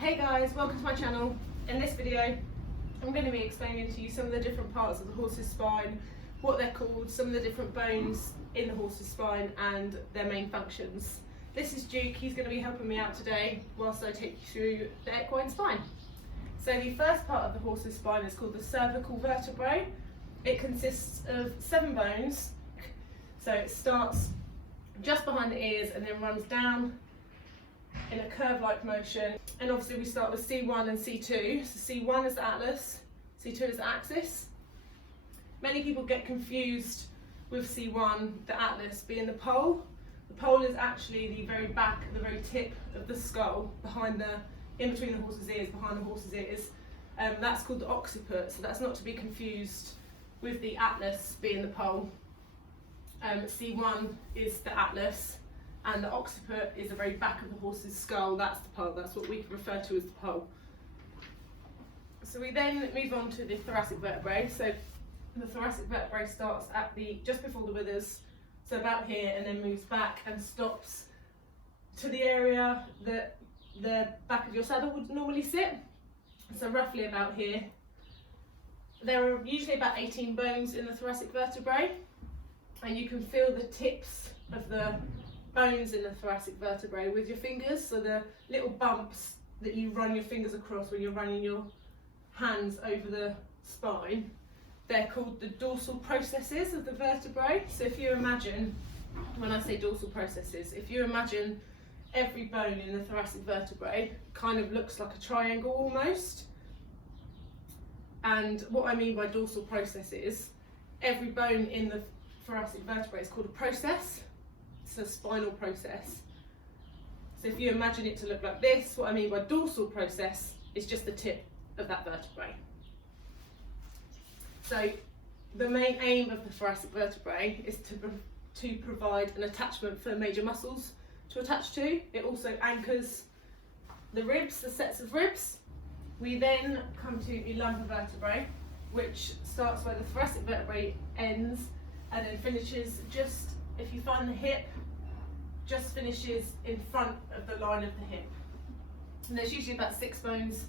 Hey guys, welcome to my channel. In this video I'm going to be explaining to you some of the different parts of the horse's spine, what they're called, some of the different bones in the horse's spine and their main functions. This is Duke, he's going to be helping me out today whilst I take you through the equine spine. So the first part of the horse's spine is called the cervical vertebrae. It consists of 7 bones, so it starts just behind the ears and then runs down in a curve-like motion. And obviously we start with C1 and C2. So C1 is the atlas, C2 is the axis. Many people get confused with C1, the atlas, being the pole. The pole is actually the very back, the very tip of the skull, in between the horse's ears, behind the horse's ears. That's called the occiput, so that's not to be confused with the atlas being the pole. C1 is the atlas, and the occiput is the very back of the horse's skull. That's the pole, that's what we can refer to as the pole. So we then move on to the thoracic vertebrae. So the thoracic vertebrae starts at just before the withers, so about here, and then moves back and stops to the area that the back of your saddle would normally sit, so roughly about here. There are usually about 18 bones in the thoracic vertebrae, and you can feel the tips of the bones in the thoracic vertebrae with your fingers, so the little bumps that you run your fingers across when you're running your hands over the spine, they're called the dorsal processes of the vertebrae. So if you imagine, when I say dorsal processes, if you imagine every bone in the thoracic vertebrae kind of looks like a triangle almost. And what I mean by dorsal processes, every bone in the thoracic vertebrae is called a process. It's a spinal process. So if you imagine it to look like this, what I mean by dorsal process is just the tip of that vertebrae. So the main aim of the thoracic vertebrae is to provide an attachment for major muscles to attach to. It also anchors the ribs, the sets of ribs. We then come to the lumbar vertebrae, which starts where the thoracic vertebrae ends and then finishes just, if you find the hip, just finishes in front of the line of the hip. And there's usually about 6 bones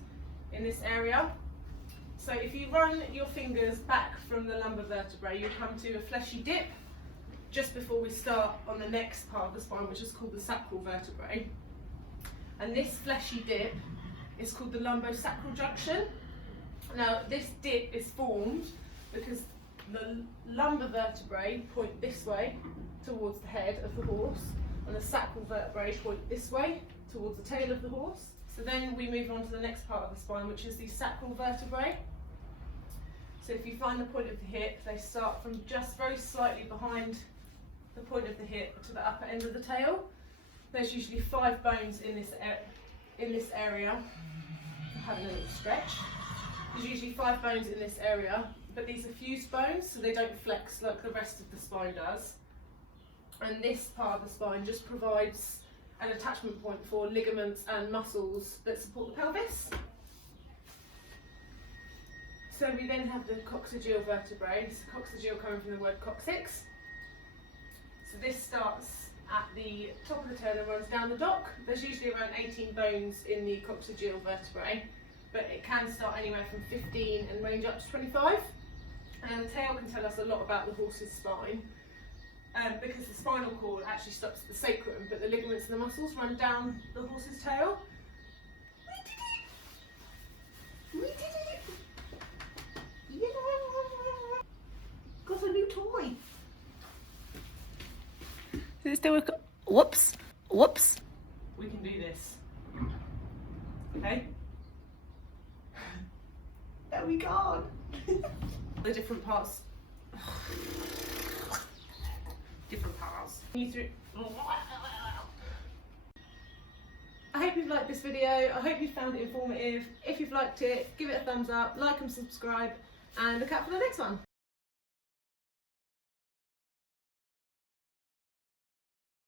in this area. So if you run your fingers back from the lumbar vertebrae, you'll come to a fleshy dip just before we start on the next part of the spine, which is called the sacral vertebrae. And this fleshy dip is called the lumbosacral junction. Now this dip is formed because the lumbar vertebrae point this way towards the head of the horse, and the sacral vertebrae point this way towards the tail of the horse. So then we move on to the next part of the spine, which is the sacral vertebrae. So if you find the point of the hip, they start from just very slightly behind the point of the hip to the upper end of the tail. There's usually 5 bones in this area. Having a little stretch. There's usually 5 bones in this area, but these are fused bones, so they don't flex like the rest of the spine does. And this part of the spine just provides an attachment point for ligaments and muscles that support the pelvis. So we then have the coccygeal vertebrae, so coccygeal coming from the word coccyx. So this starts at the top of the tail and runs down the dock. There's usually around 18 bones in the coccygeal vertebrae, but it can start anywhere from 15 and range up to 25. And the tail can tell us a lot about the horse's spine, because the spinal cord actually stops at the sacrum, but the ligaments and the muscles run down the horse's tail. We did it! We did it! Yeah! Got a new toy! Is it still whoops? Whoops. We can do this. Okay? There we go. The different parts. I hope you've liked this video. I hope you found it informative. If you've liked it, give it a thumbs up, like and subscribe, and look out for the next one.